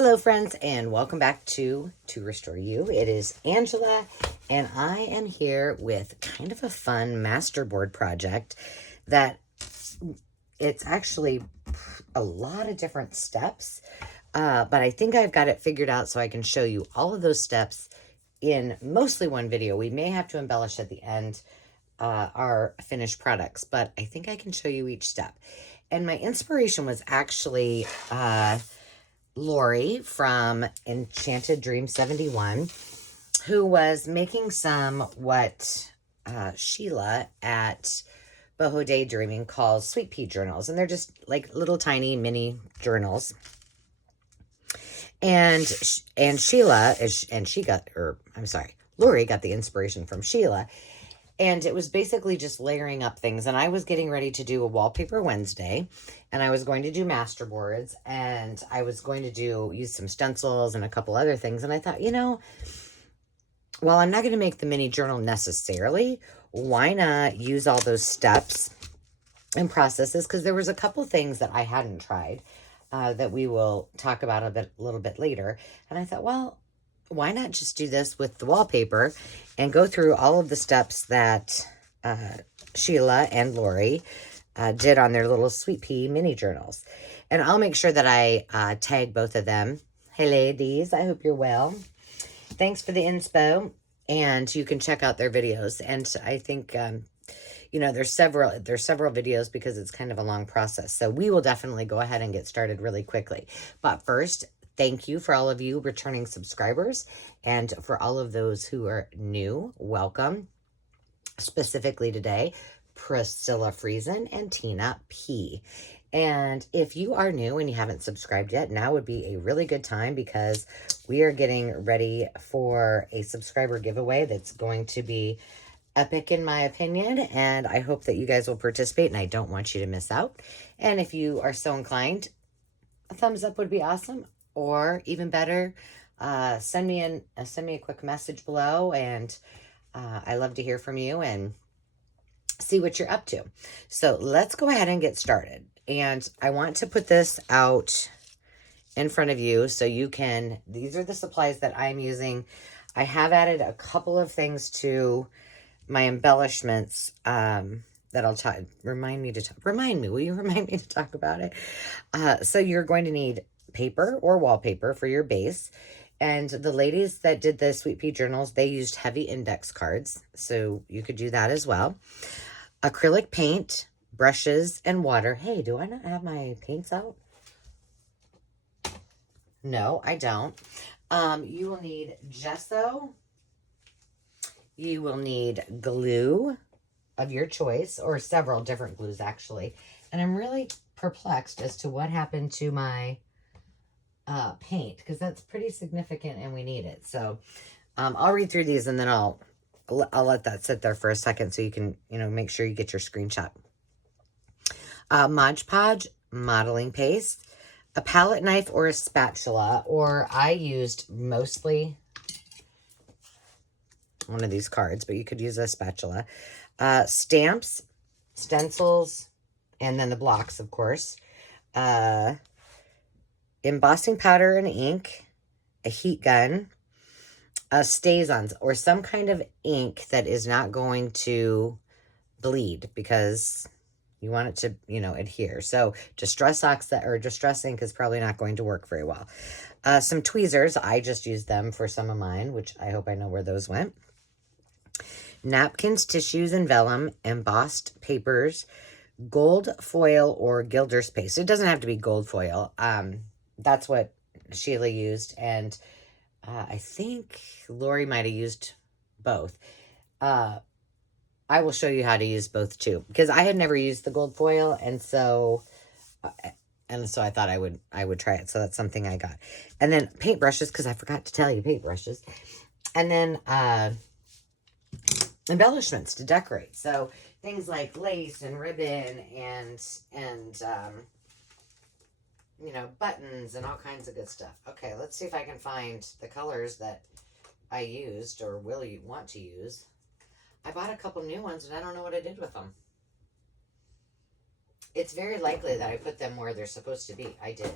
Hello friends, and welcome back to Restore You. It is Angela, and I am here with kind of a fun masterboard project that it's actually a lot of different steps, but I think I've got it figured out so I can show you all of those steps in mostly one video. We may have to embellish at the end our finished products, but I think I can show you each step. And my inspiration was actually Lorie from Enchanted Dream 71, who was making some what Sheila at Boho Daydreaming calls sweet pea journals. And they're just like little tiny mini journals. And Sheila, Lorie got the inspiration from Sheila. And it was basically just layering up things. And I was getting ready to do a Wallpaper Wednesday. And I was going to do Masterboards. And I was going to use some stencils and a couple other things. And I thought, you know, while I'm not going to make the mini journal necessarily, why not use all those steps and processes? Because there was a couple things that I hadn't tried that we will talk about a little bit later. And I thought, well, why not just do this with the wallpaper and go through all of the steps that Sheila and Lorie did on their little sweet pea mini journals. And I'll make sure that I tag both of them. Hey ladies, I hope you're well. Thanks for the inspo. And you can check out their videos. And I think, you know, there's several videos because it's kind of a long process. So we will definitely go ahead and get started really quickly. But first, thank you for all of you returning subscribers, and for all of those who are new, welcome. Specifically today, Priscilla Friesen and Tina P. And if you are new and you haven't subscribed yet, now would be a really good time because we are getting ready for a subscriber giveaway that's going to be epic in my opinion, and I hope that you guys will participate, and I don't want you to miss out. And if you are so inclined, a thumbs up would be awesome. Or even better, send me a quick message below, and I love to hear from you and see what you're up to. So let's go ahead and get started. And I want to put this out in front of you so you can, these are the supplies that I'm using. I have added a couple of things to my embellishments that I'll talk, will you remind me to talk about it? So you're going to need paper or wallpaper for your base. And the ladies that did the sweet pea journals, they used heavy index cards. So you could do that as well. Acrylic paint, brushes, and water. Hey, do I not have my paints out? No, I don't. You will need gesso. You will need glue of your choice, or several different glues actually. And I'm really perplexed as to what happened to my paint, because that's pretty significant and we need it. So I'll read through these and then I'll let that sit there for a second so you can, you know, make sure you get your screenshot. Mod Podge modeling paste, a palette knife or a spatula, or I used mostly one of these cards, but you could use a spatula. Stamps, stencils, and then the blocks, of course. Embossing powder and ink, a heat gun, a StazOn, or some kind of ink that is not going to bleed because you want it to, you know, adhere. So distress ink is probably not going to work very well. Some tweezers, I just used them for some of mine, which I hope I know where those went. Napkins, tissues, and vellum, embossed papers, gold foil or gilder's paste. It doesn't have to be gold foil. That's what Sheila used, and I think Lorie might have used both. I will show you how to use both too, because I had never used the gold foil, and so I thought I would try it. So that's something I got. And then paintbrushes, because I forgot to tell you, paintbrushes, and then embellishments to decorate. So things like lace and ribbon and you know, buttons and all kinds of good stuff. Okay, let's see if I can find the colors that I used or will you want to use. I bought a couple new ones and I don't know what I did with them. It's very likely that I put them where they're supposed to be. I did.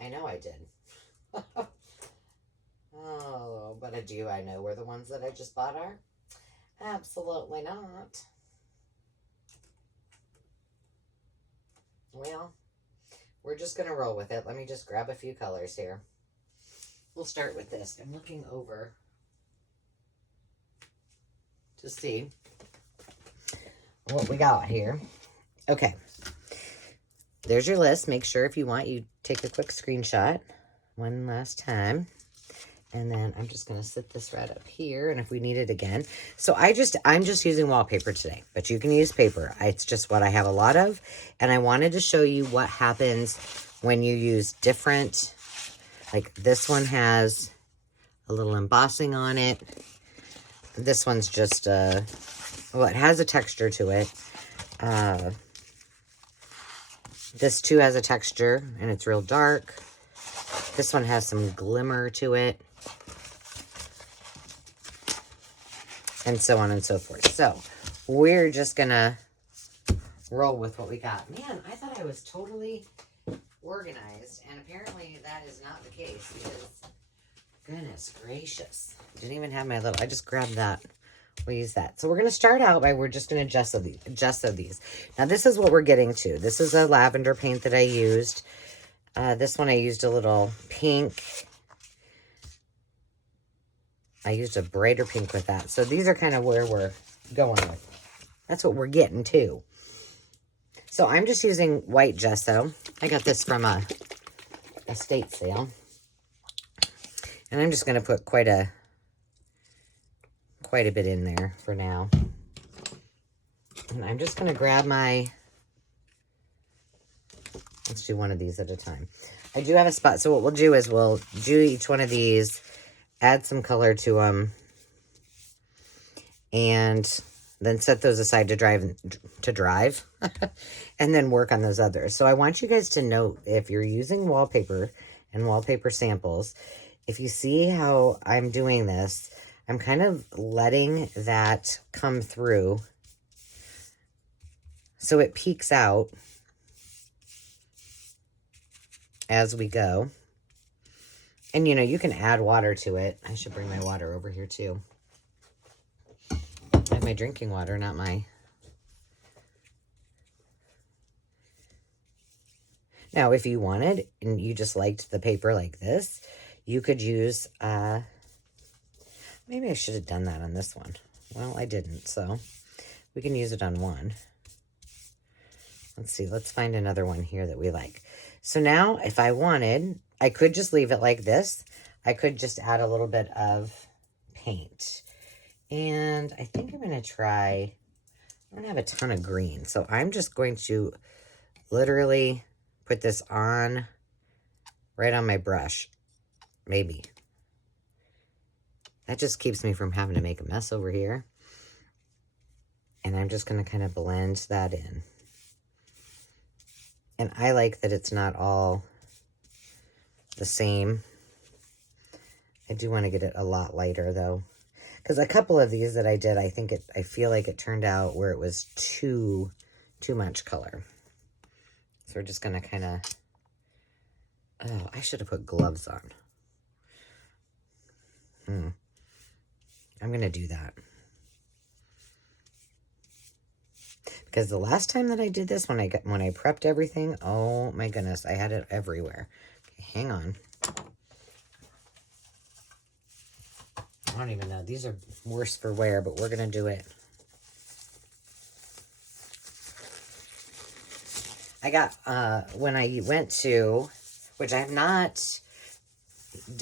I know I did. Oh, but do I know where the ones that I just bought are? Absolutely not. Well, we're just going to roll with it. Let me just grab a few colors here. We'll start with this. I'm looking over to see what we got here. Okay. There's your list. Make sure if you want, you take a quick screenshot one last time. And then I'm just going to sit this right up here. And if we need it again. So I'm just using wallpaper today, but you can use paper. It's just what I have a lot of. And I wanted to show you what happens when you use different, like this one has a little embossing on it. This one's just, well, it has a texture to it. This too has a texture and it's real dark. This one has some glimmer to it. And so on and so forth. So we're just gonna roll with what we got. Man, I thought I was totally organized, and apparently that is not the case because, goodness gracious, didn't even have my little, I just grabbed that. We'll use that. So we're going to start out by, we're just going to gesso these. Now this is what we're getting to. This is a lavender paint that I used. This one I used a little pink. I used a brighter pink with that. So these are kind of where we're going with. That's what we're getting to. So I'm just using white gesso. I got this from a estate sale. And I'm just going to put quite a bit in there for now. And I'm just going to grab my, let's do one of these at a time. I do have a spot. So what we'll do is we'll do each one of these, add some color to them, and then set those aside to drive, and then work on those others. So I want you guys to note, if you're using wallpaper and wallpaper samples, if you see how I'm doing this, I'm kind of letting that come through so it peeks out as we go. And, you know, you can add water to it. I should bring my water over here, too. I have my drinking water, not my... Now, if you wanted, and you just liked the paper like this, you could use... maybe I should have done that on this one. Well, I didn't, so we can use it on one. Let's see. Let's find another one here that we like. So now, if I wanted... I could just leave it like this. I could just add a little bit of paint. And I think I'm going to try, I don't have a ton of green. So I'm just going to literally put this on, right on my brush. Maybe. That just keeps me from having to make a mess over here. And I'm just going to kind of blend that in. And I like that it's not all the same. I do want to get it a lot lighter though, because a couple of these that I did, I feel like it turned out where it was too much color. So we're just gonna kind of, oh, I should have put gloves on. I'm gonna do that, because the last time that I did this, when I prepped everything, oh my goodness, I had it everywhere. Hang on. I don't even know. These are worse for wear, but we're going to do it. I got, when I went to, which I have not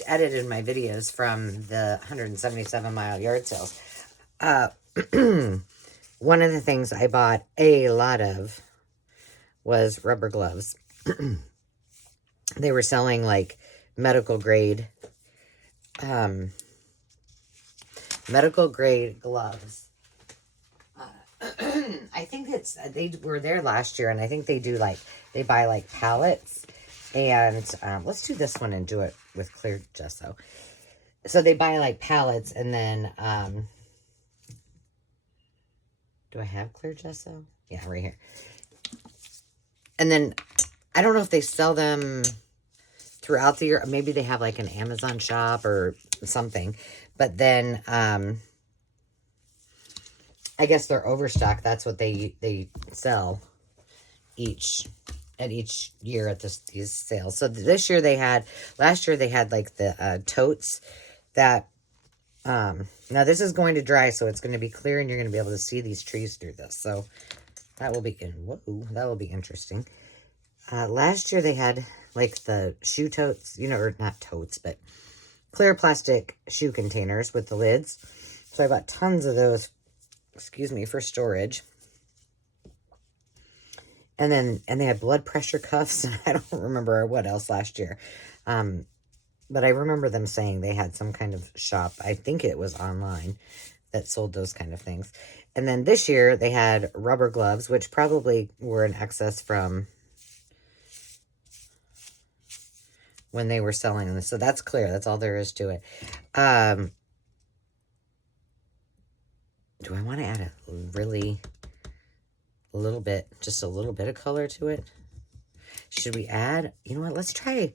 edited my videos from the 177 mile yard sales. One of the things I bought a lot of was rubber gloves. They were selling like medical grade gloves. I think they were there last year, and I think they do they buy like pallets, and let's do this one and do it with clear gesso. So they buy like pallets, and then do I have clear gesso? Yeah, right here. And then I don't know if they sell them throughout the year. Maybe they have like an Amazon shop or something. But then I guess they're overstocked. That's what they sell each year at these sales. So this year last year they had like the totes that, now this is going to dry, so it's going to be clear and you're going to be able to see these trees through this. So that will be, that will be interesting. Last year they had like the shoe totes, or not totes, but clear plastic shoe containers with the lids. So I bought tons of those, for storage. And they had blood pressure cuffs, and I don't remember what else last year. But I remember them saying they had some kind of shop, I think it was online, that sold those kind of things. And then this year they had rubber gloves, which probably were in excess from when they were selling them. So that's clear. That's all there is to it. Do I want to add just a little bit of color to it? Should we add, let's try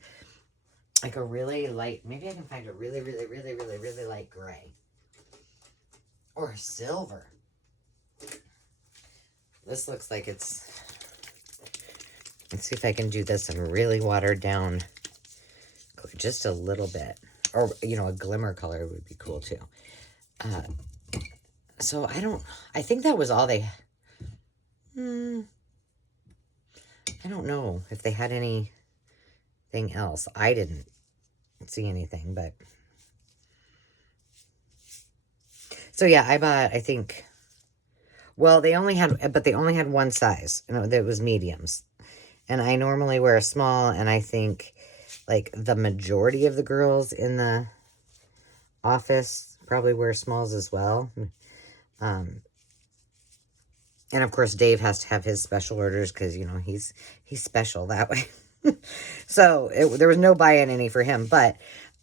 like a really light, maybe I can find a really, really, really, really, really light gray. Or silver. This looks like let's see if I can do this in really watered down, just a little bit. Or, a glimmer color would be cool too. So I think that was all they, I don't know if they had anything else. I didn't see anything, but. So yeah, I bought, I think, well, they only had one size, and it was mediums. And I normally wear a small, and I think like the majority of the girls in the office probably wear smalls as well. And of course, Dave has to have his special orders because, he's special that way. So there was no buy-in any for him. But,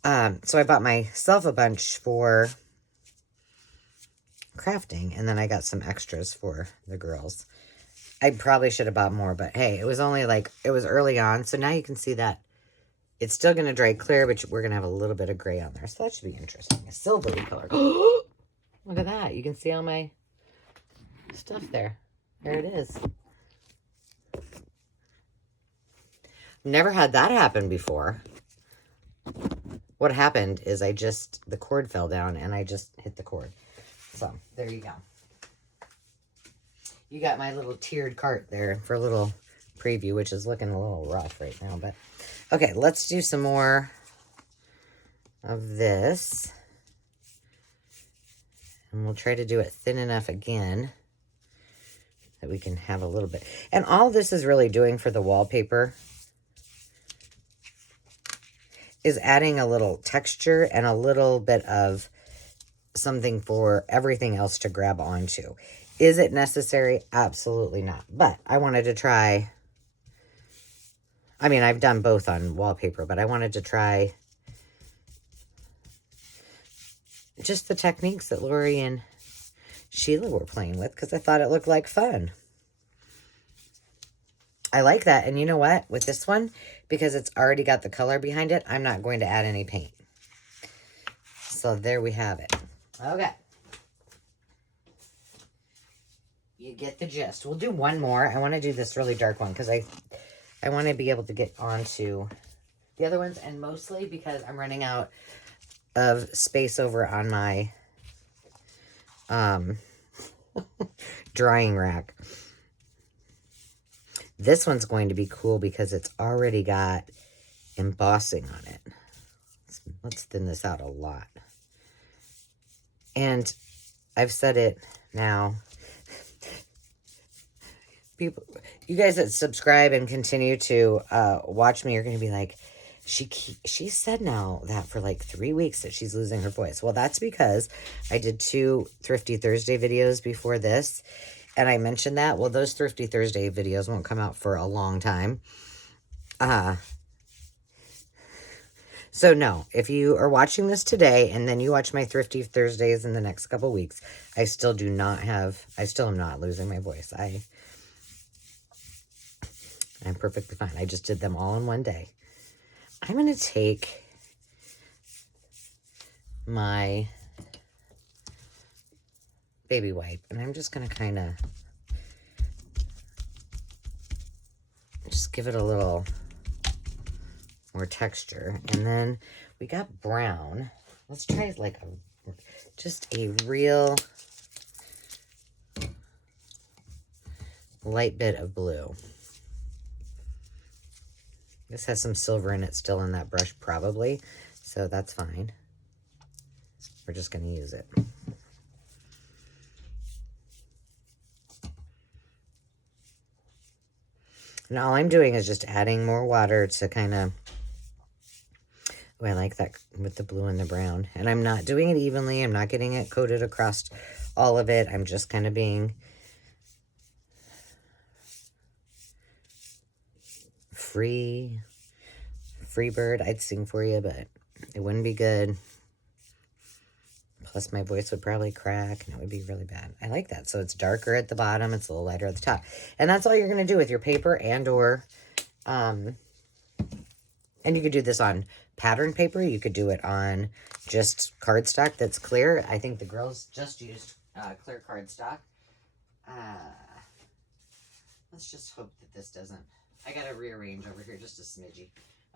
so I bought myself a bunch for crafting. And then I got some extras for the girls. I probably should have bought more. But hey, it was only it was early on. So now you can see that it's still going to dry clear. But we're going to have a little bit of gray on there. So that should be interesting. A silvery color. Look at that. You can see all my stuff there. There it is. Never had that happen before. What happened is the cord fell down and I just hit the cord. So there you go. You got my little tiered cart there for a little preview, which is looking a little rough right now. But okay, let's do some more of this. And we'll try to do it thin enough again that we can have a little bit. And all this is really doing for the wallpaper is adding a little texture and a little bit of something for everything else to grab onto. Is it necessary? Absolutely not. But I wanted to try, I've done both on wallpaper, but I wanted to try just the techniques that Lorie and Sheila were playing with because I thought it looked like fun. I like that. And you know what? With this one, because it's already got the color behind it, I'm not going to add any paint. So there we have it. Okay. You get the gist. We'll do one more. I want to do this really dark one because I want to be able to get onto the other ones, and mostly because I'm running out of space over on my drying rack. This one's going to be cool because it's already got embossing on it. Let's thin this out a lot. And I've said it now. People, you guys that subscribe and continue to watch me are going to be like, she said now that for like 3 weeks that she's losing her voice. Well, that's because I did 2 Thrifty Thursday videos before this. And I mentioned that. Well, those Thrifty Thursday videos won't come out for a long time. So no, if you are watching this today and then you watch my Thrifty Thursdays in the next couple weeks, I still am not losing my voice. I'm perfectly fine. I just did them all in one day. I'm going to take my baby wipe and I'm just going to kind of just give it a little more texture. And then we got brown. Let's try like just a real light bit of blue. This has some silver in it still in that brush probably, so that's fine. We're just going to use it. And all I'm doing is just adding more water to kind of, oh, I like that with the blue and the brown. And I'm not doing it evenly. I'm not getting it coated across all of it. I'm just kind of being free bird. I'd sing for you, but it wouldn't be good. Plus my voice would probably crack and it would be really bad. I like that. So it's darker at the bottom. It's a little lighter at the top. And that's all you're going to do with your paper and or, and you could do this on pattern paper. You could do it on just cardstock that's clear. I think the girls just used clear cardstock. Let's just hope that this doesn't, I got to rearrange over here just a smidgy.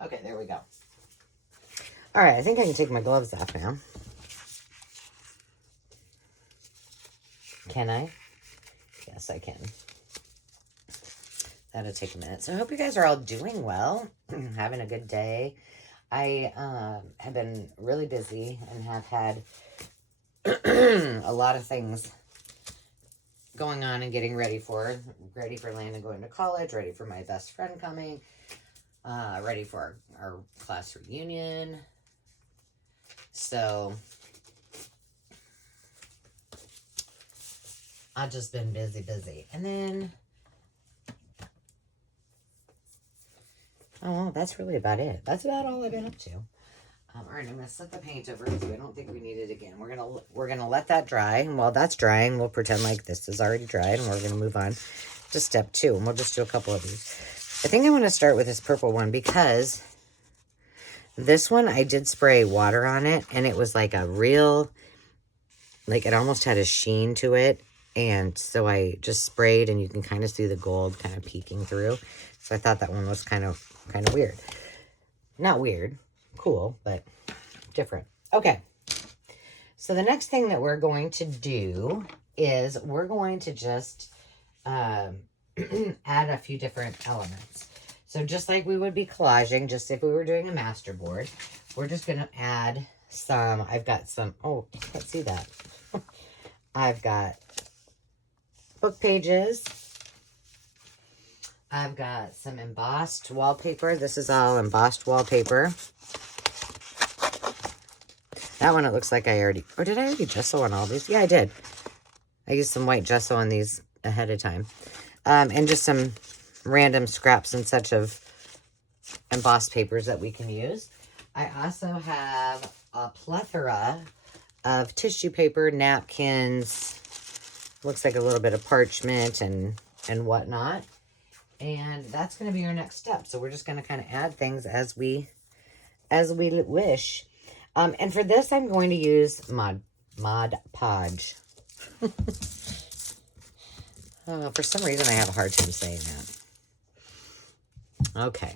Okay, there we go. All right, I think I can take my gloves off now. Can I? Yes, I can. That'll take a minute. So I hope you guys are all doing well, having a good day. I have been really busy and have had a lot of things going on and getting ready for Landon going to college, ready for my best friend coming, ready for our class reunion. So I've just been busy. And then, oh, that's really about it. That's about all I've been up to. All right, I'm going to set the paint over too. I don't think we need it again. We're gonna let that dry. And while that's drying, we'll pretend like this is already dried. And we're going to move on to step 2. And we'll just do a couple of these. I think I want to start with this purple one because this one, I did spray water on it. And it was like a real, like it almost had a sheen to it. And so I just sprayed and you can kind of see the gold kind of peeking through. So I thought that one was kind of weird. Not weird, cool, but different. Okay. So the next thing that we're going to do is we're going to just add a few different elements. So just like we would be collaging, just if we were doing a masterboard, we're just going to add some, I've got some, oh, let's see that. I've got book pages. I've got some embossed wallpaper. This is all embossed wallpaper. That one, it looks like I already, or did I already gesso on all these? Yeah, I did. I used some white gesso on these ahead of time. And just some random scraps and such of embossed papers that we can use. I also have a plethora of tissue paper, napkins, looks like a little bit of parchment and whatnot. And that's going to be our next step. So we're just going to kind of add things as we wish. And for this, I'm going to use Mod Podge. For some reason, I have a hard time saying that. Okay.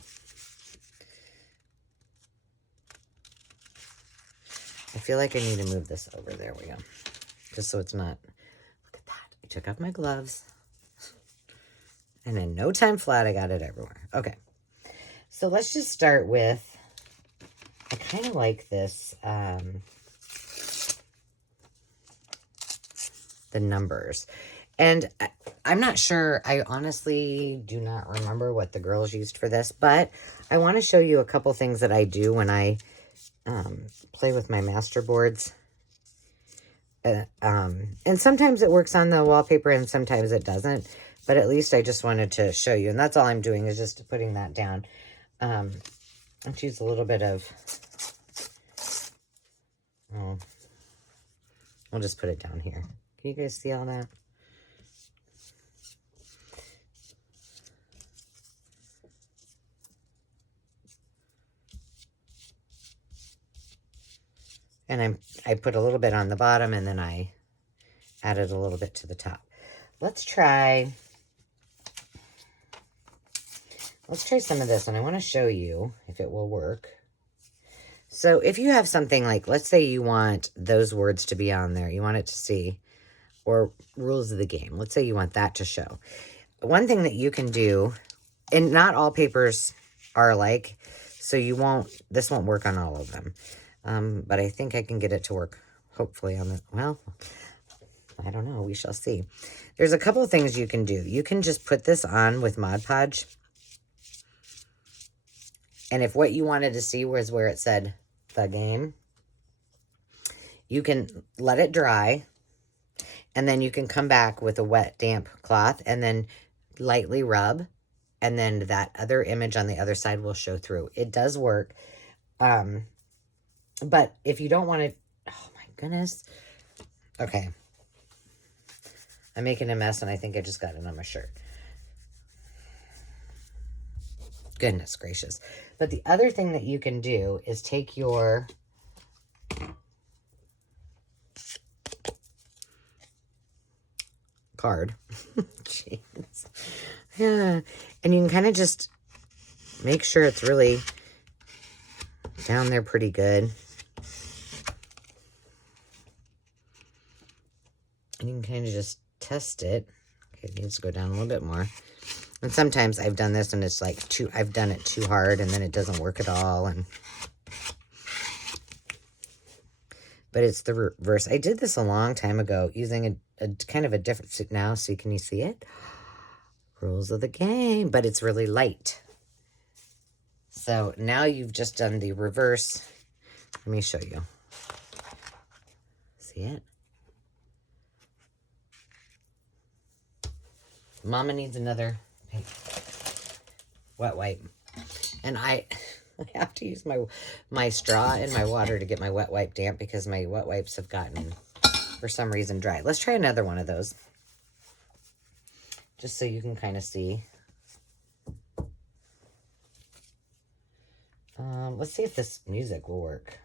I feel like I need to move this over. There we go. Just so it's not... Look at that. I took off my gloves. And in no time flat, I got it everywhere. Okay. So let's just start with... I kind of like this... the numbers. And I'm not sure. I honestly do not remember what the girls used for this. But I want to show you a couple things that I do when I... play with my Masterboards. And sometimes it works on the wallpaper and sometimes it doesn't. But at least I just wanted to show you. And that's all I'm doing is just putting that down. Let's use a little bit of... Oh, I'll just put it down here. Can you guys see all that? And I put a little bit on the bottom, and then I added a little bit to the top. Let's try some of this, and I want to show you if it will work. So if you have something like, let's say you want those words to be on there, you want it to see, or rules of the game. Let's say you want that to show. One thing that you can do, and not all papers are alike, so this won't work on all of them. But I think I can get it to work, hopefully, on the, well, I don't know. We shall see. There's a couple of things you can do. You can just put this on with Mod Podge. And if what you wanted to see was where it said the game, you can let it dry. And then you can come back with a wet, damp cloth and then lightly rub. And then that other image on the other side will show through. It does work. But if you don't want to, oh my goodness. Okay. I'm making a mess, and I think I just got it on my shirt. Goodness gracious. But the other thing that you can do is take your card. Jeez. Yeah. And you can kind of just make sure it's really down there pretty good. And you can kind of just test it. Okay, it needs to go down a little bit more. And sometimes I've done this and it's like I've done it too hard and then it doesn't work at all. But it's the reverse. I did this a long time ago using a kind of a different suit now. So can you see it? Rules of the game. But it's really light. So now you've just done the reverse. Let me show you. See it? Mama needs another wet wipe. And I have to use my straw and my water to get my wet wipe damp because my wet wipes have gotten, for some reason, dry. Let's try another one of those. Just so you can kind of see. Let's see if this music will work.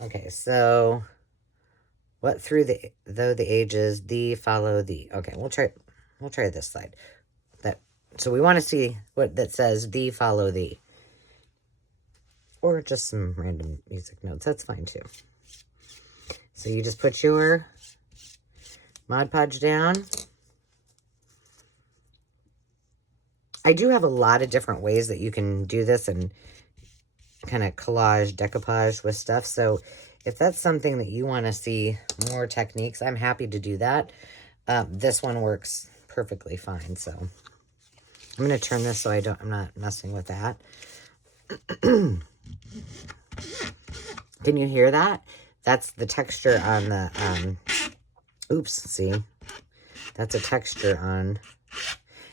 Okay, so what through the ages, thee follow thee. Okay, we'll try this side. So we want to see what that says, thee follow thee. Or just some random music notes. That's fine too. So you just put your Mod Podge down. I do have a lot of different ways that you can do this and kind of collage, decoupage with stuff. So if that's something that you want to see more techniques, I'm happy to do that. This one works perfectly fine. So I'm going to turn this so I'm not messing with that. Can you hear that? That's the texture on the, oops, see? That's a texture on,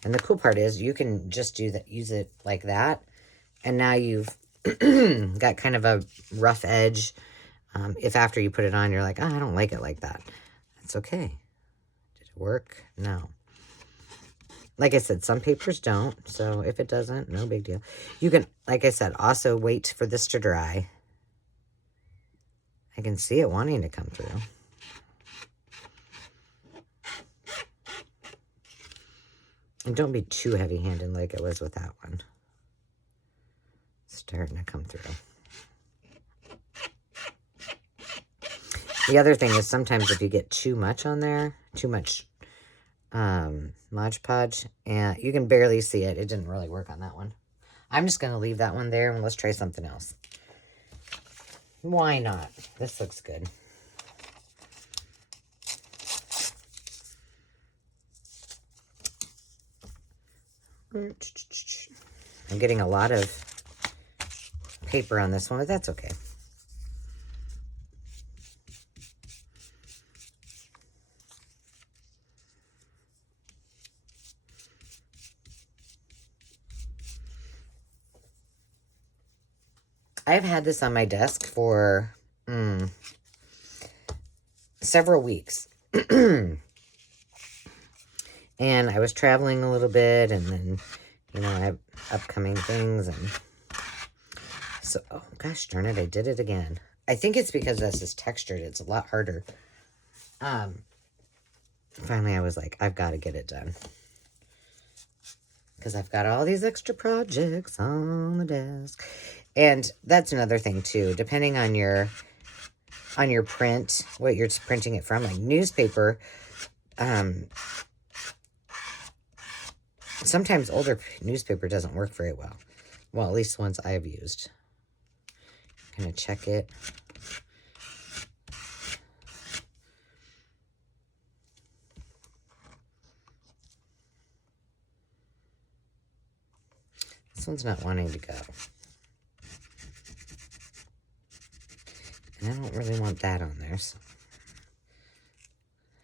and the cool part is you can just use it like that. And now you've got kind of a rough edge. If after you put it on, you're like, oh, I don't like it like that. That's okay. Did it work? No. Like I said, some papers don't. So if it doesn't, no big deal. You can, like I said, also wait for this to dry. I can see it wanting to come through. And don't be too heavy-handed like it was with that one. It's starting to come through. The other thing is sometimes if you get too much on there, too much Mod Podge, and you can barely see it. It didn't really work on that one. I'm just going to leave that one there and let's try something else. Why not? This looks good. I'm getting a lot of paper on this one, but that's okay. I've had this on my desk for several weeks. And I was traveling a little bit, and then, you know, I have upcoming things, and so, oh, gosh darn it, I did it again. I think it's because this is textured. It's a lot harder. Finally, I was like, I've got to get it done. Because I've got all these extra projects on the desk. And that's another thing, too. Depending on your print, what you're printing it from, like newspaper, sometimes older newspaper doesn't work very well. Well, at least the ones I've used. I'm going to check it. This one's not wanting to go. And I don't really want that on there, so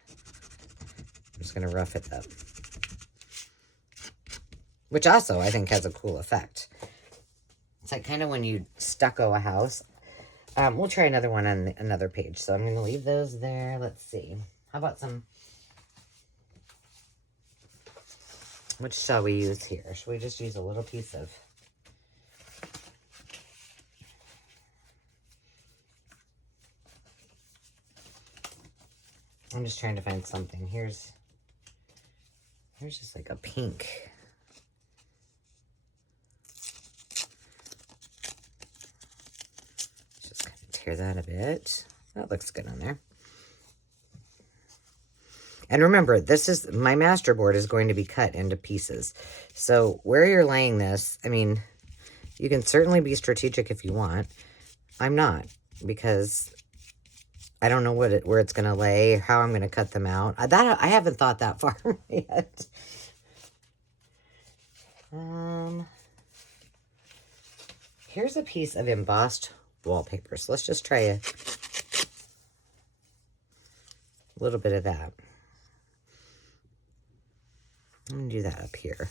I'm just going to rough it up. Which also, I think, has a cool effect. It's like kind of when you stucco a house. We'll try another one on another page. So I'm going to leave those there. Let's see. How about some... Which shall we use here? Should we just use a little piece of... I'm just trying to find something. Here's just like a pink. Just kind of tear that a bit. That looks good on there. And remember, this is, my masterboard is going to be cut into pieces. So where you're laying this, I mean, you can certainly be strategic if you want. I'm not, because I don't know where it's going to lay, how I'm going to cut them out. I haven't thought that far yet. Here's a piece of embossed wallpaper. So let's just try a little bit of that. I'm going to do that up here.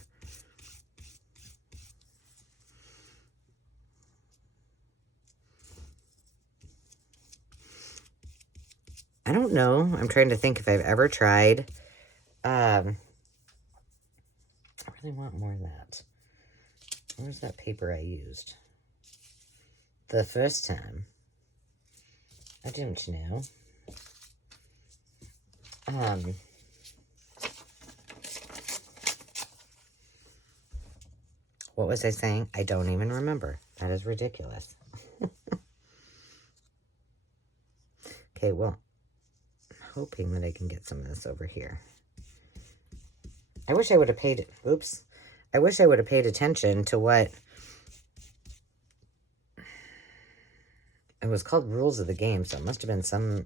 I don't know. I'm trying to think if I've ever tried. I really want more of that. Where's that paper I used? The first time. I didn't know. What was I saying? I don't even remember. That is ridiculous. Okay, well, I'm hoping that I can get some of this over here. I wish I would have paid, oops. I wish I would have paid attention to what, it was called Rules of the Game, so it must have been some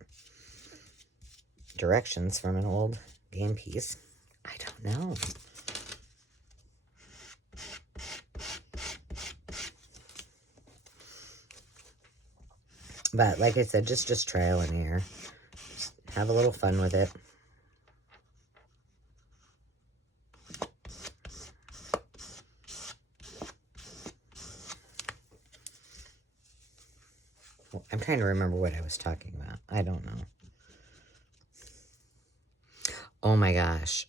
directions from an old game piece. I don't know. But like I said, just trial and error. Just have a little fun with it. Well, I'm trying to remember what I was talking about. I don't know. Oh my gosh.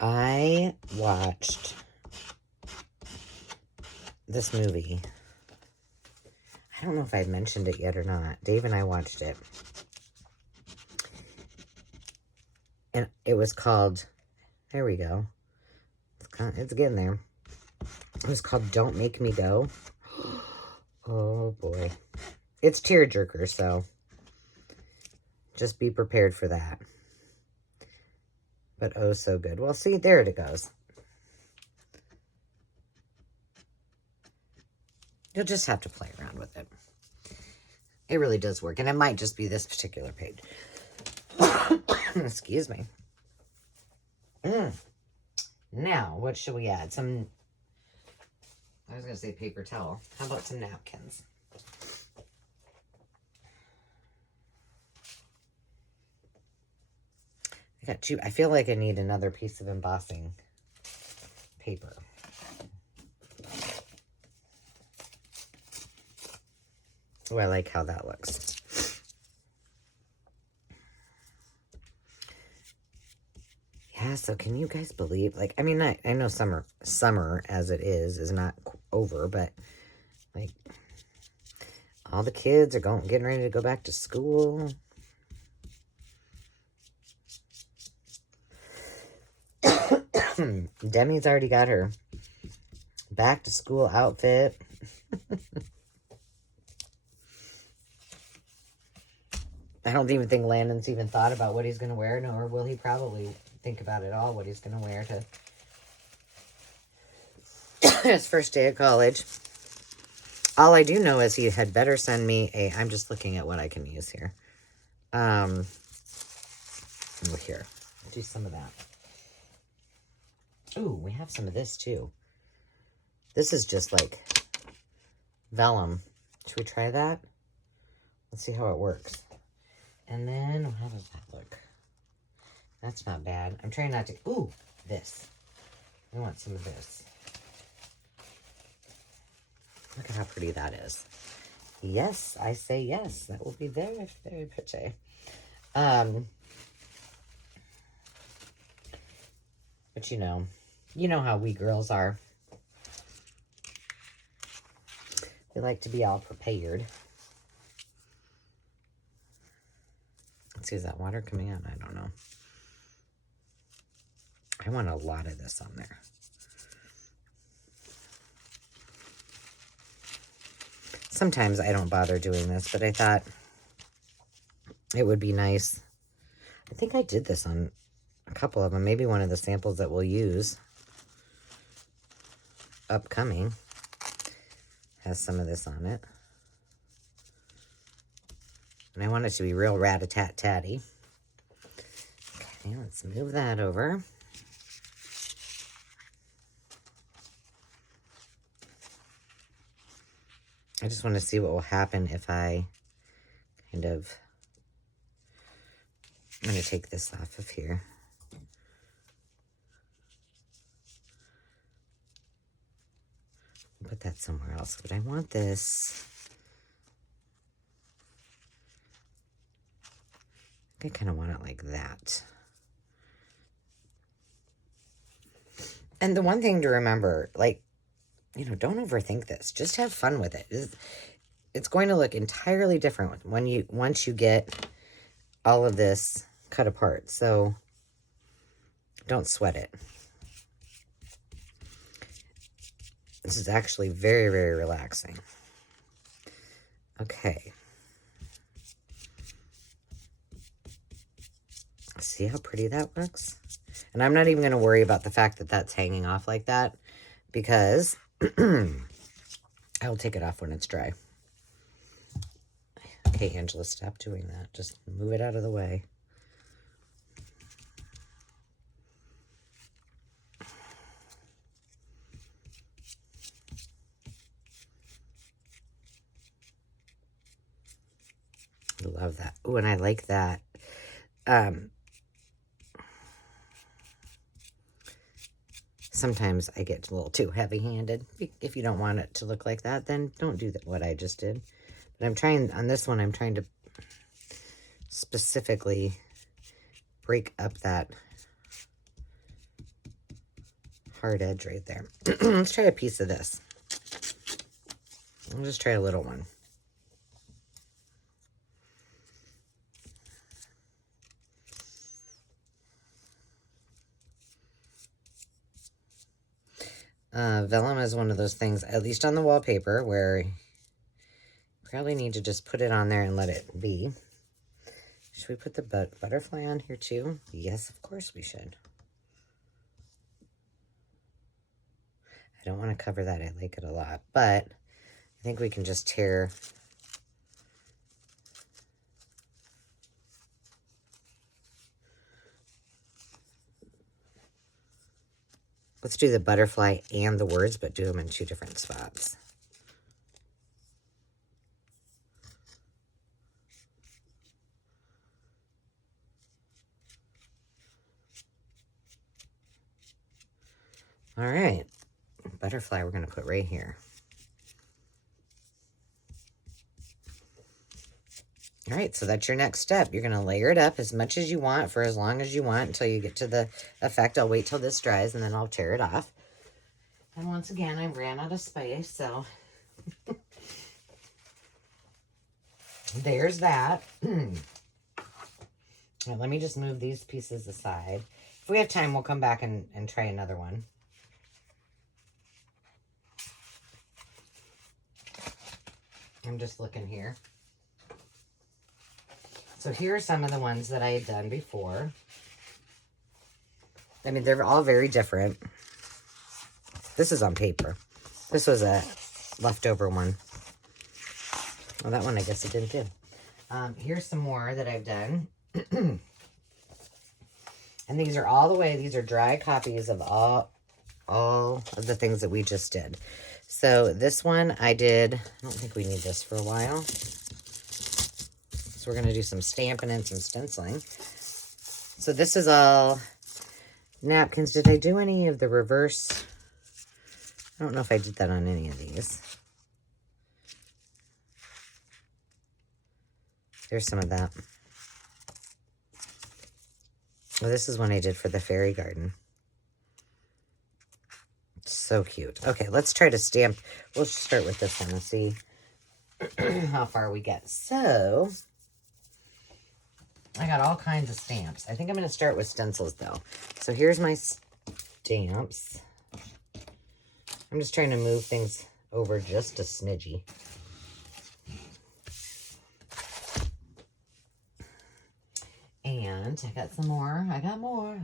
I watched this movie. I don't know if I've mentioned it yet or not. Dave and I watched it. And it was called, there we go. It's getting there. It was called Don't Make Me Go. Oh boy. It's tearjerker, so just be prepared for that. But oh so good. Well, see, there it goes. You'll just have to play around with it. It really does work. And it might just be this particular page. Excuse me. Now, what should we add? Some, I was going to say paper towel. How about some napkins? I got two. I feel like I need another piece of embossing paper. Oh, I like how that looks. Yeah, so can you guys believe, like, I mean, I know summer as it is not over, but like all the kids are getting ready to go back to school. Demi's already got her back to school outfit. I don't even think Landon's even thought about what he's going to wear, nor will he probably think about at all what he's going to wear to his first day of college. All I do know is he had better send me I'm just looking at what I can use here. Here, do some of that. Ooh, we have some of this too. This is just like vellum. Should we try that? Let's see how it works. And then, how does that look? That's not bad. I'm trying not to, ooh, this. I want some of this. Look at how pretty that is. Yes, I say yes. That will be very, very pretty. But you know how we girls are. We like to be all prepared. Let's see, is that water coming out? I don't know. I want a lot of this on there. Sometimes I don't bother doing this, but I thought it would be nice. I think I did this on a couple of them. Maybe one of the samples that we'll use upcoming has some of this on it. And I want it to be real rat-a-tat-tatty. Okay, let's move that over. I just want to see what will happen if I kind of... I'm going to take this off of here. Put that somewhere else. But I want this... I kind of want it like that. And the one thing to remember, like, don't overthink this. Just have fun with it. It's going to look entirely different once you get all of this cut apart. So don't sweat it. This is actually very, very relaxing. Okay. See how pretty that looks? And I'm not even going to worry about the fact that that's hanging off like that, because I will take it off when it's dry. Okay, Angela, stop doing that. Just move it out of the way. I love that. Oh, and I like that. Sometimes I get a little too heavy-handed. If you don't want it to look like that, then don't do what I just did. But I'm trying, on this one, I'm trying to specifically break up that hard edge right there. Let's try a piece of this. I'll just try a little one. Vellum is one of those things, at least on the wallpaper, where you probably need to just put it on there and let it be. Should we put the butterfly on here too? Yes, of course we should. I don't want to cover that. I like it a lot, but I think we can just tear. Let's do the butterfly and the words, but do them in two different spots. All right, butterfly we're going to put right here. All right, so that's your next step. You're going to layer it up as much as you want for as long as you want until you get to the effect. I'll wait till this dries and then I'll tear it off. And once again, I ran out of space, so there's that. Now, let me just move these pieces aside. If we have time, we'll come back and try another one. I'm just looking here. So here are some of the ones that I had done before. I mean, they're all very different. This is on paper. This was a leftover one. Well, that one I guess it didn't do. Here's some more that I've done. And these are all the way, these are dry copies of all of the things that we just did. So this one I did, I don't think we need this for a while. So we're going to do some stamping and some stenciling. So this is all napkins. Did I do any of the reverse? I don't know if I did that on any of these. There's some of that. Well, this is one I did for the fairy garden. So cute. Okay, let's try to stamp. We'll start with this one and see how far we get. So, I got all kinds of stamps. I think I'm going to start with stencils, though. So, here's my stamps. I'm just trying to move things over just a smidgy. And I got some more. I got more.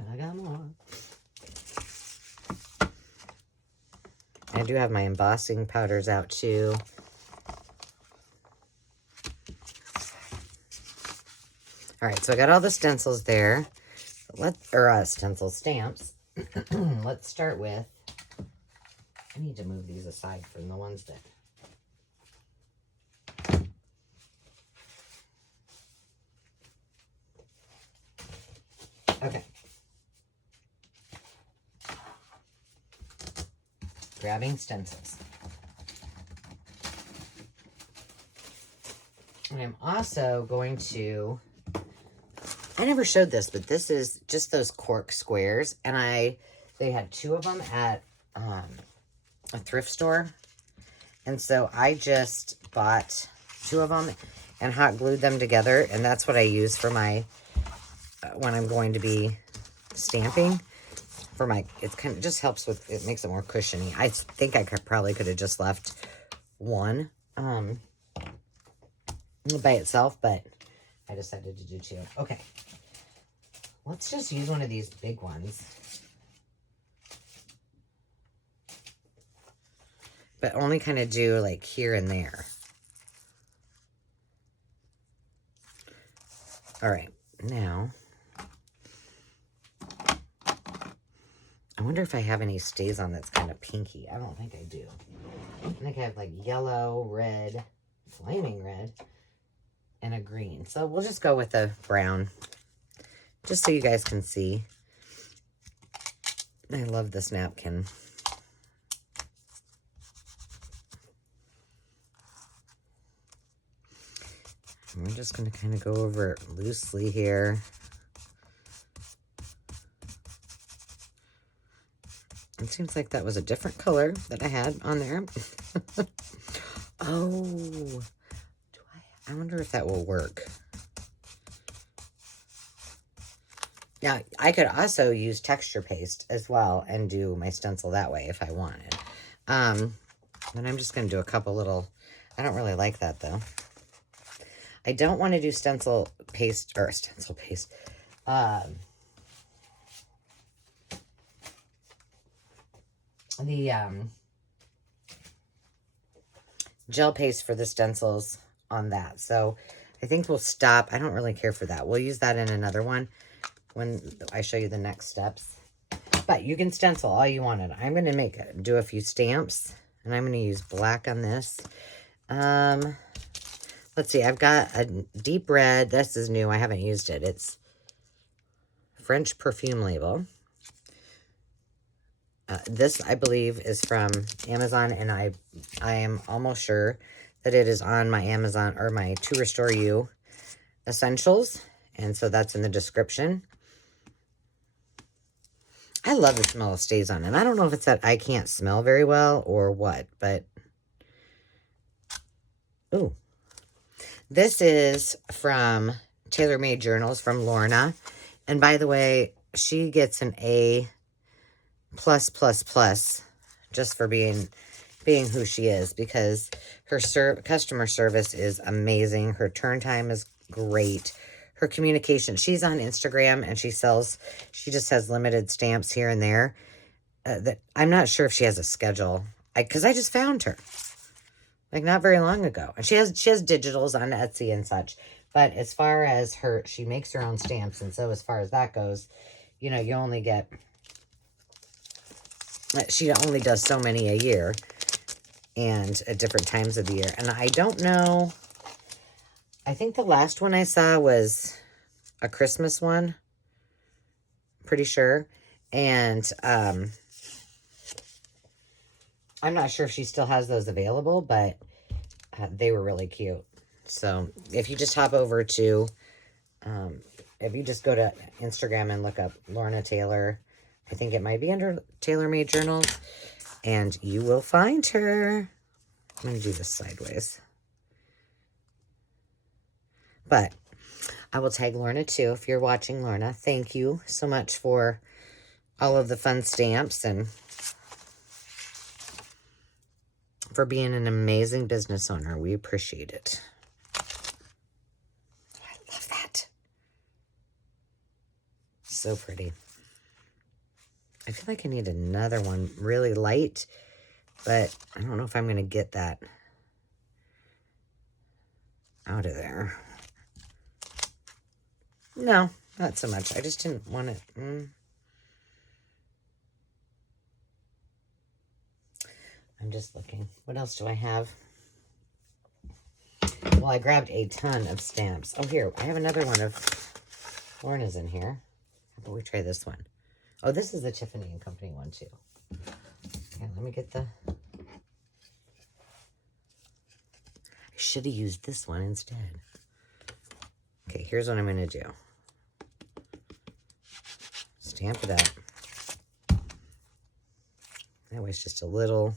I do have my embossing powders out too. All right, so I got all the stencils there. Stencil stamps. Let's start with, I need to move these aside from the ones that, okay. Grabbing stencils. And I'm also going to, I never showed this, but this is just those cork squares. And they had 2 of them at a thrift store. And so I just bought 2 of them and hot glued them together. And that's what I use for my, when I'm going to be stamping. For my, it kind of just helps with, it makes it more cushiony. I think I probably could have just left one by itself, but I decided to do 2. Okay. Let's just use one of these big ones. But only kind of do like here and there. All right. Now, I wonder if I have any stays on that's kind of pinky. I don't think I do. I think I have like yellow, red, flaming red, and a green. So we'll just go with a brown, just so you guys can see. I love this napkin. And we're just going to kind of go over it loosely here. It seems like that was a different color that I had on there. Oh, I wonder if that will work. Now, I could also use texture paste as well and do my stencil that way if I wanted. But I'm just going to do a couple little, I don't really like that though. I don't want to do stencil paste. The gel paste for the stencils on that. So I think we'll stop. I don't really care for that. We'll use that in another one when I show you the next steps. But you can stencil all you wanted. I'm going to do a few stamps, and I'm going to use black on this. Let's see. I've got a deep red. This is new. I haven't used it. It's French perfume label. This, I believe, is from Amazon, and I am almost sure that it is on my Amazon or my To Restore You essentials, and so that's in the description. I love the smell of StazOn. And I don't know if it's that I can't smell very well or what, but... Ooh. This is from Tailor Made Journals from Lorna. And by the way, she gets an A+++ just for being who she is, because her customer service is amazing. Her turn time is great. Her communication, she's on Instagram and she just has limited stamps here and there. I'm not sure if she has a schedule, because I just found her like not very long ago, and she has digitals on Etsy and such. But as far as she makes her own stamps, and so as far as that goes, you know, you only get, she only does so many a year, and at different times of the year. And I don't know, I think the last one I saw was a Christmas one, pretty sure. And I'm not sure if she still has those available, but they were really cute. So if you just hop over to, if you just go to Instagram and look up Lorna Taylor, I think it might be under Tailor Made Journals, and you will find her. I'm going to do this sideways. But I will tag Lorna too. If you're watching, Lorna, thank you so much for all of the fun stamps and for being an amazing business owner. We appreciate it. I love that. So pretty. I feel like I need another one really light, but I don't know if I'm going to get that out of there. No, not so much. I just didn't want it. I'm just looking. What else do I have? Well, I grabbed a ton of stamps. Oh, here. I have another one of Lorna's in here. How about we try this one? Oh, this is the Tiffany & Company one, too. Okay, let me get the... I should have used this one instead. Okay, here's what I'm going to do. Stamp it up. That way it's just a little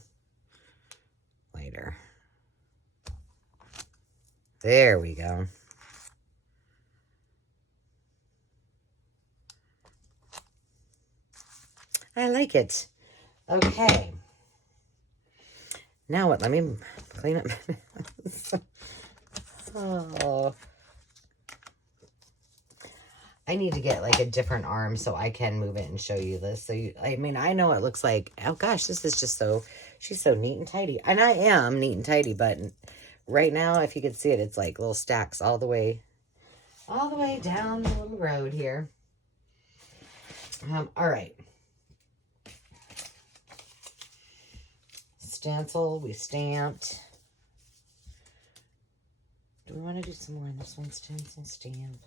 lighter. There we go. I like it. Okay. Now what? Let me clean up. Oh. I need to get like a different arm so I can move it and show you this. So I mean, I know it looks like, oh gosh, this is just so, she's so neat and tidy. And I am neat and tidy, but right now, if you could see it, it's like little stacks all the way down the little road here. All right. Stencil, we stamped. Do we want to do some more on this one? Stencil stamp.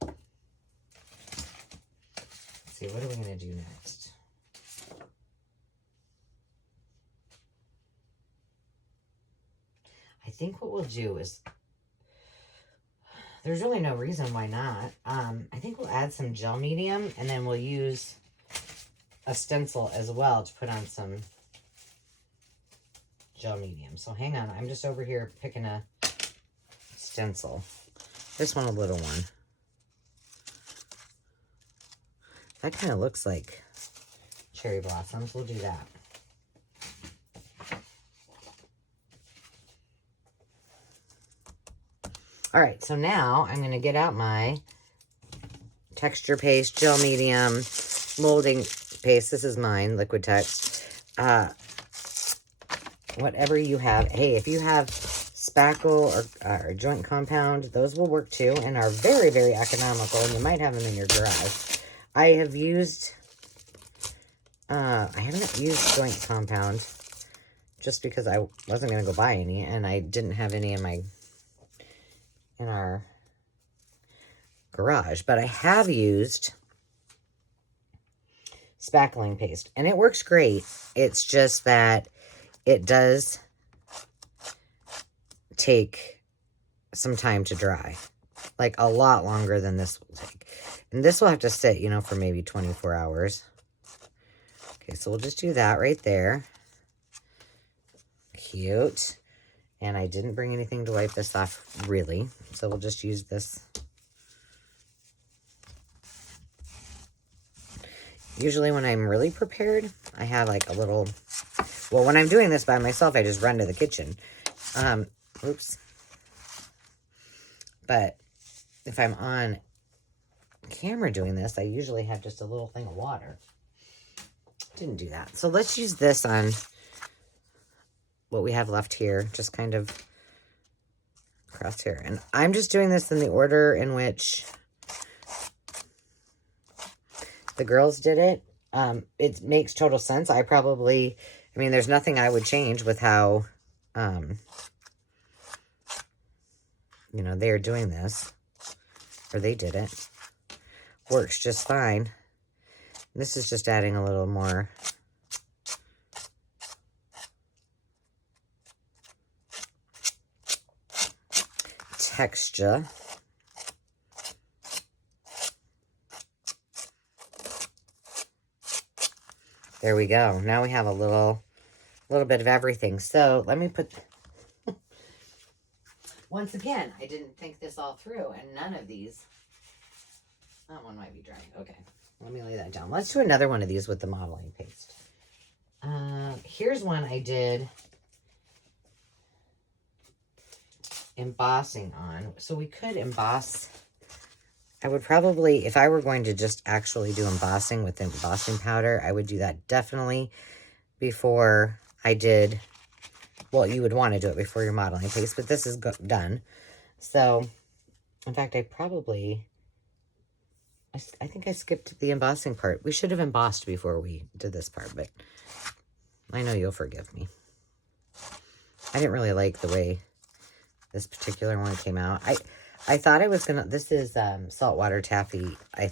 Let's see, what are we going to do next? I think what we'll do is, there's really no reason why not. I think we'll add some gel medium, and then we'll use a stencil as well to put on some gel medium. So hang on, I'm just over here picking a stencil. This one, a little one. That kind of looks like cherry blossoms. We'll do that. All right, so now I'm going to get out my texture paste, gel medium, molding paste. This is mine, Liquid Text. Whatever you have. Hey, if you have spackle or joint compound, those will work too and are very, very economical, and you might have them in your garage. I have used, I haven't used joint compound just because I wasn't going to go buy any, and I didn't have any in our garage, but I have used spackling paste, and it works great. It's just that it does take some time to dry. like a lot longer than this will take. And this will have to sit, you know, for maybe 24 hours. Okay, so we'll just do that right there. Cute. And I didn't bring anything to wipe this off, really. So we'll just use this. Usually when I'm really prepared, I have like a little... Well, when I'm doing this by myself, I just run to the kitchen. Oops. But if I'm on camera doing this, I usually have just a little thing of water. Didn't do that. So let's use this on what we have left here, just kind of across here. And I'm just doing this in the order in which the girls did it. It makes total sense. I mean, there's nothing I would change with how, you know, they're doing this, or they did it. Works just fine. This is just adding a little more texture. There we go. Now we have a little bit of everything. So let me put, once again, I didn't think this all through, and none of these, that one might be dry. Okay, let me lay that down. Let's do another one of these with the modeling paste. Here's one I did embossing on. So we could emboss. I would probably, if I were going to just actually do embossing with embossing powder, I would do that definitely before I did, well, you would want to do it before your modeling paste, but this is done. So, in fact, I think I skipped the embossing part. We should have embossed before we did this part, but I know you'll forgive me. I didn't really like the way this particular one came out. I thought I was gonna, this is saltwater taffy, I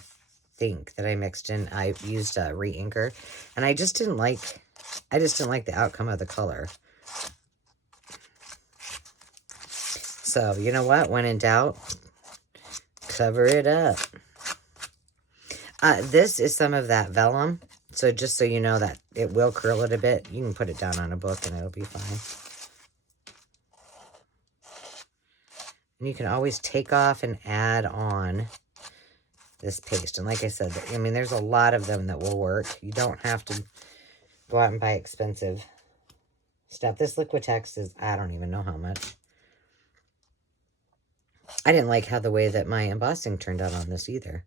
think, that I mixed in. I used a re-inker, and I just didn't like the outcome of the color. So, you know what? When in doubt, cover it up. This is some of that vellum. So just so you know that it will curl it a bit, you can put it down on a book and it'll be fine. And you can always take off and add on this paste. And like I said, I mean, there's a lot of them that will work. You don't have to go out and buy expensive stuff. This Liquitex is, I don't even know how much. I didn't like how the way that my embossing turned out on this either.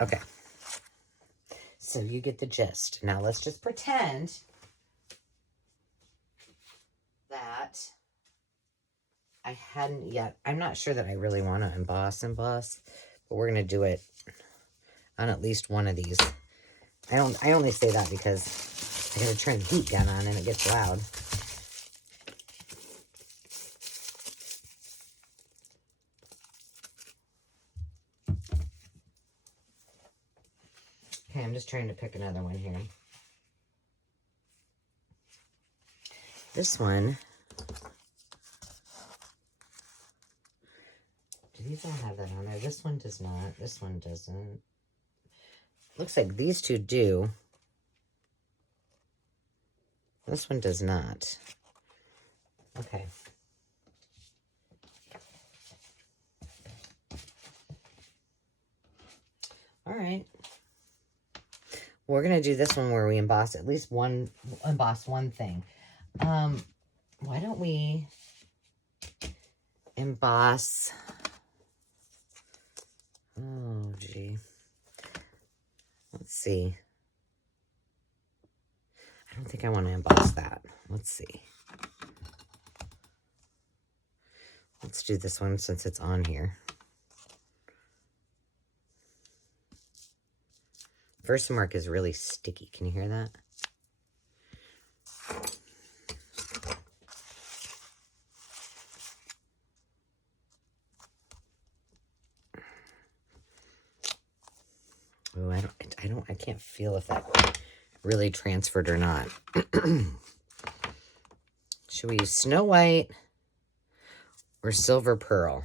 Okay. So you get the gist. Now let's just pretend that I hadn't yet. I'm not sure that I really want to emboss, but we're going to do it on at least one of these. I only say that because I got to turn the heat gun on and it gets loud. Okay, I'm just trying to pick another one here. This one, do these all have that on there? This one does not. This one doesn't. Looks like these two do. This one does not. Okay. All right. We're going to do this one where we emboss at least one thing. Why don't we emboss? Oh, gee. Let's see. I don't think I want to emboss that. Let's see. Let's do this one since it's on here. Versamark is really sticky. Can you hear that? Oh, I can't feel if that really transferred or not. Should we use Snow White or Silver Pearl?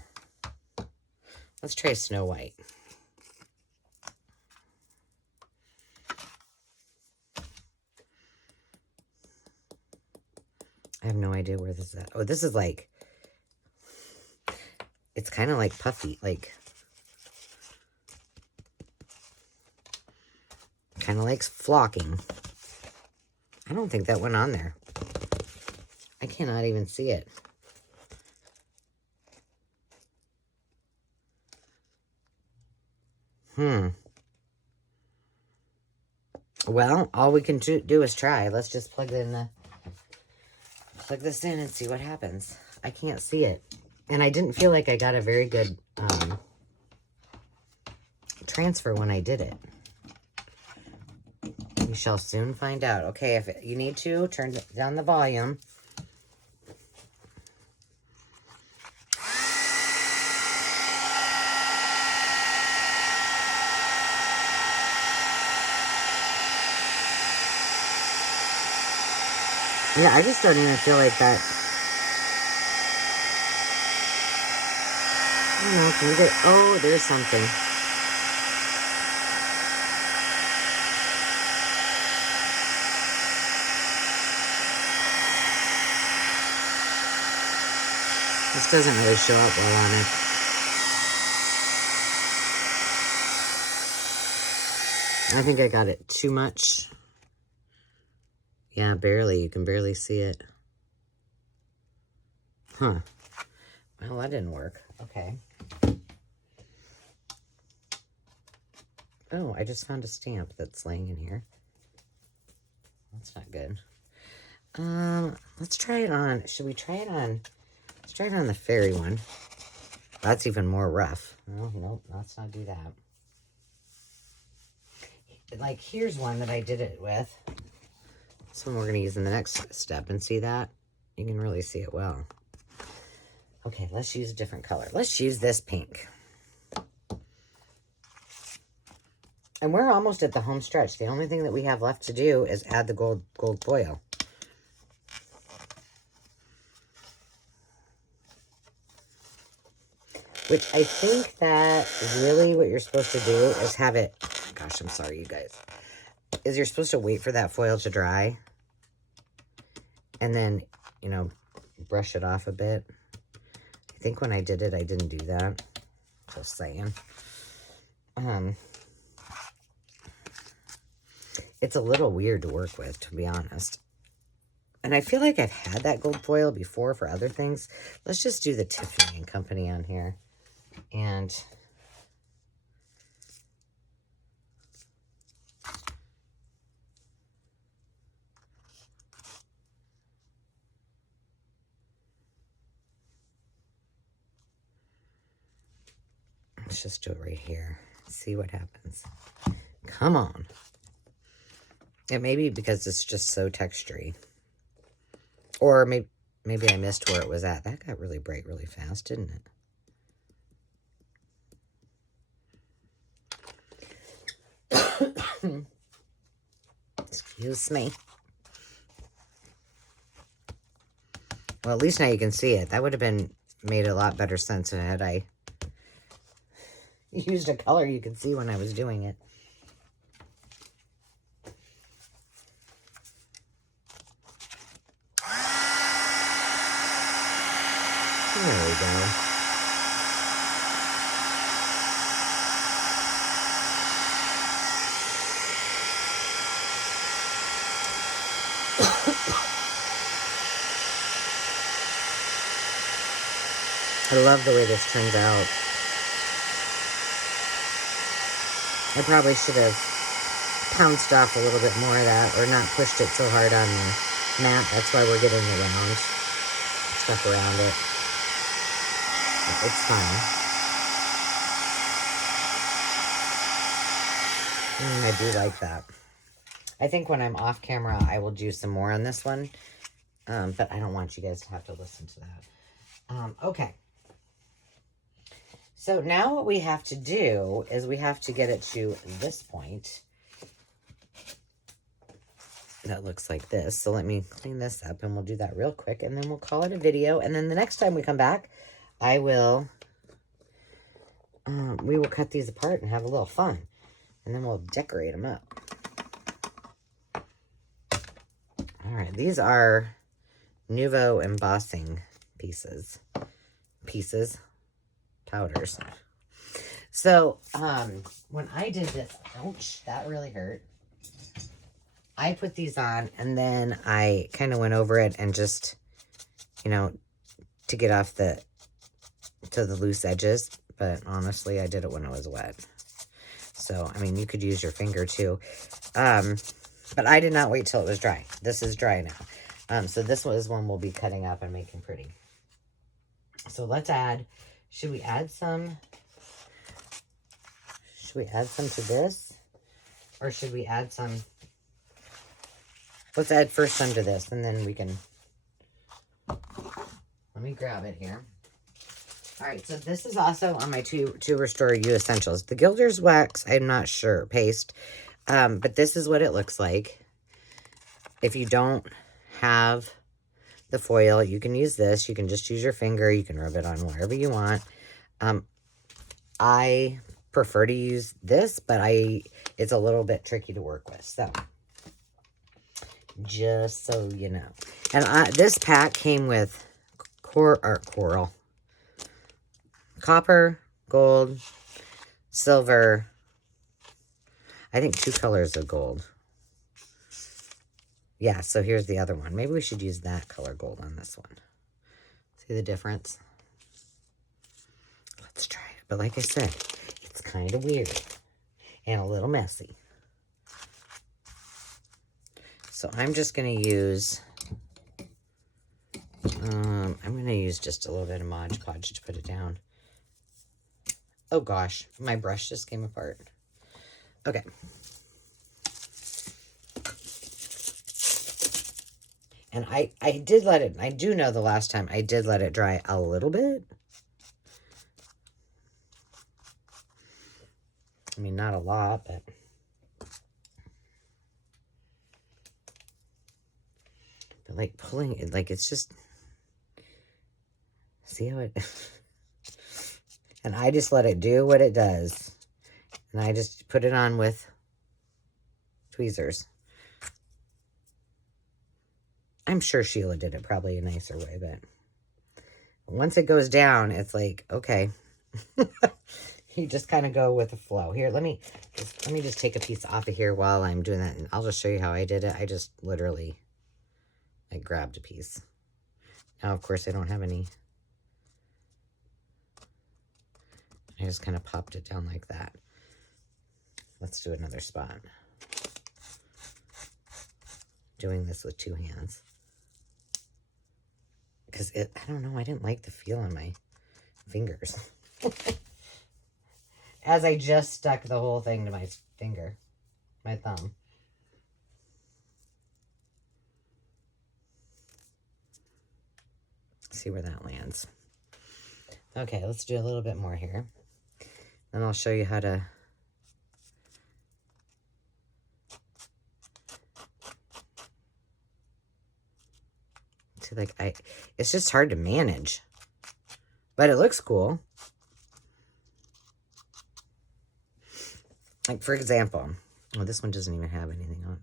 Let's try Snow White. I have no idea where this is at. Oh, this is like, it's kind of like puffy, like, kind of like flocking. I don't think that went on there. I cannot even see it. Well, all we can do is try. Let's just plug this in and see what happens. I can't see it. And I didn't feel like I got a very good transfer when I did it. We shall soon find out. Okay, if you need to, turn down the volume. Yeah, I just don't even feel like that. I don't know, can we get, oh, there's something. This doesn't really show up well on it. I think I got it too much. Yeah, barely. You can barely see it. Huh. Well, that didn't work. Okay. Oh, I just found a stamp that's laying in here. That's not good. Let's try it on. Should we try it on? Let's try it on the fairy one. That's even more rough. Oh, nope, let's not do that. Like, here's one that I did it with. This one we're going to use in the next step, and see that? You can really see it well. Okay, let's use a different color. Let's use this pink. And we're almost at the home stretch. The only thing that we have left to do is add the gold foil. Which I think that really what you're supposed to do is have it... Gosh, I'm sorry, you guys. Is you're supposed to wait for that foil to dry. And then, you know, brush it off a bit. I think when I did it, I didn't do that. Just saying. It's a little weird to work with, to be honest. And I feel like I've had that gold foil before for other things. Let's just do the Tiffany & Company on here. And... let's just do it right here. See what happens. Come on. It may be because it's just so textury. Or maybe I missed where it was at. That got really bright really fast, didn't it? Excuse me. Well, at least now you can see it. That would have made a lot better sense had I used a color you could see when I was doing it. There we go. I love the way this turns out. I probably should have pounced off a little bit more of that, or not pushed it so hard on the mat. That's why we're getting the round stuff around it. It's fine. I do like that. I think when I'm off camera, I will do some more on this one. But I don't want you guys to have to listen to that. Okay. So now what we have to do is we have to get it to this point. that looks like this. So let me clean this up and we'll do that real quick and then we'll call it a video. And then the next time we come back, I will, we will cut these apart and have a little fun. And then we'll decorate them up. All right, these are Nuvo Embossing powders. So, when I did this, ouch, that really hurt. I put these on and then I kind of went over it and just, you know, to get off the loose edges. But honestly, I did it when it was wet. So, I mean, you could use your finger too. But I did not wait till it was dry. This is dry now. So this is one we'll be cutting up and making pretty. So let's add, should we add some to this? Or should we add some, let's add first some to this and then we can, let me grab it here. All right, so this is also on my to Restore You Essentials. The Gilder's Wax, I'm not sure, paste. But this is what it looks like. If you don't have the foil, you can use this. You can just use your finger. You can rub it on wherever you want. I prefer to use this, but it's a little bit tricky to work with. So, just so you know. And this pack came with coral, copper, gold, silver, I think 2 colors of gold. Yeah, so here's the other one. Maybe we should use that color gold on this one. See the difference? Let's try it. But like I said, it's kind of weird and a little messy. So I'm just going to use, I'm going to use just a little bit of Mod Podge to put it down. Oh gosh, my brush just came apart. Okay. And I did let it, I do know the last time I did let it dry a little bit. I mean, not a lot, but. But like pulling it, like it's just, see how it, and I just let it do what it does. And I just put it on with tweezers. I'm sure Sheila did it probably a nicer way, but once it goes down, it's like, okay. You just kind of go with the flow. Here, let me just take a piece off of here while I'm doing that, and I'll just show you how I did it. I just literally, I grabbed a piece. Now, of course, I don't have any. I just kind of popped it down like that. Let's do another spot. Doing this with 2 hands. Because I don't know, I didn't like the feel on my fingers. As I just stuck the whole thing to my finger, my thumb. See where that lands. Okay, let's do a little bit more here. Then I'll show you how to it's just hard to manage, but it looks cool. Like, for example, oh, this one doesn't even have anything on it.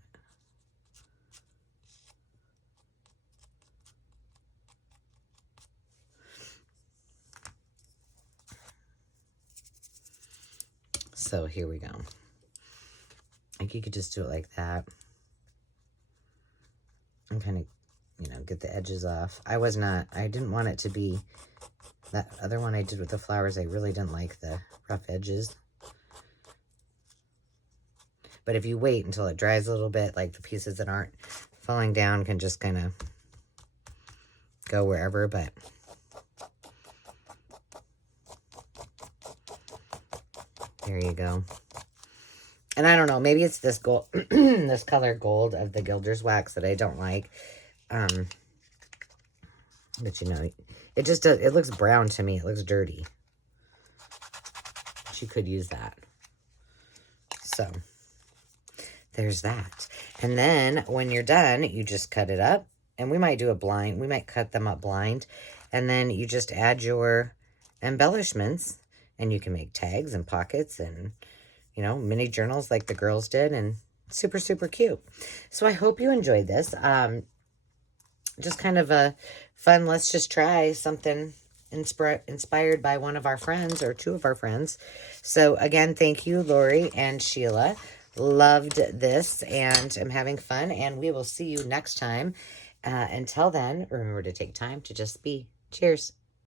So here we go. Like, you could just do it like that and kind of, you know, get the edges off. I didn't want it to be, that other one I did with the flowers, I really didn't like the rough edges. But if you wait until it dries a little bit, like the pieces that aren't falling down can just kind of go wherever, but there you go. And I don't know, maybe it's this gold, this color gold of the Gilder's Wax that I don't like. But you know, it just does, it looks brown to me. It looks dirty. But you could use that. So, there's that. And then when you're done, you just cut it up. And we might do a blind. We might cut them up blind. And then you just add your embellishments. And you can make tags and pockets and, you know, mini journals like the girls did. And super, super cute. So I hope you enjoyed this. Just kind of a fun, let's just try something inspired by one of our friends or two of our friends. So again, thank you, Lorie and Sheila. Loved this and I'm having fun, and we will see you next time. Until then, remember to take time to just be. Cheers.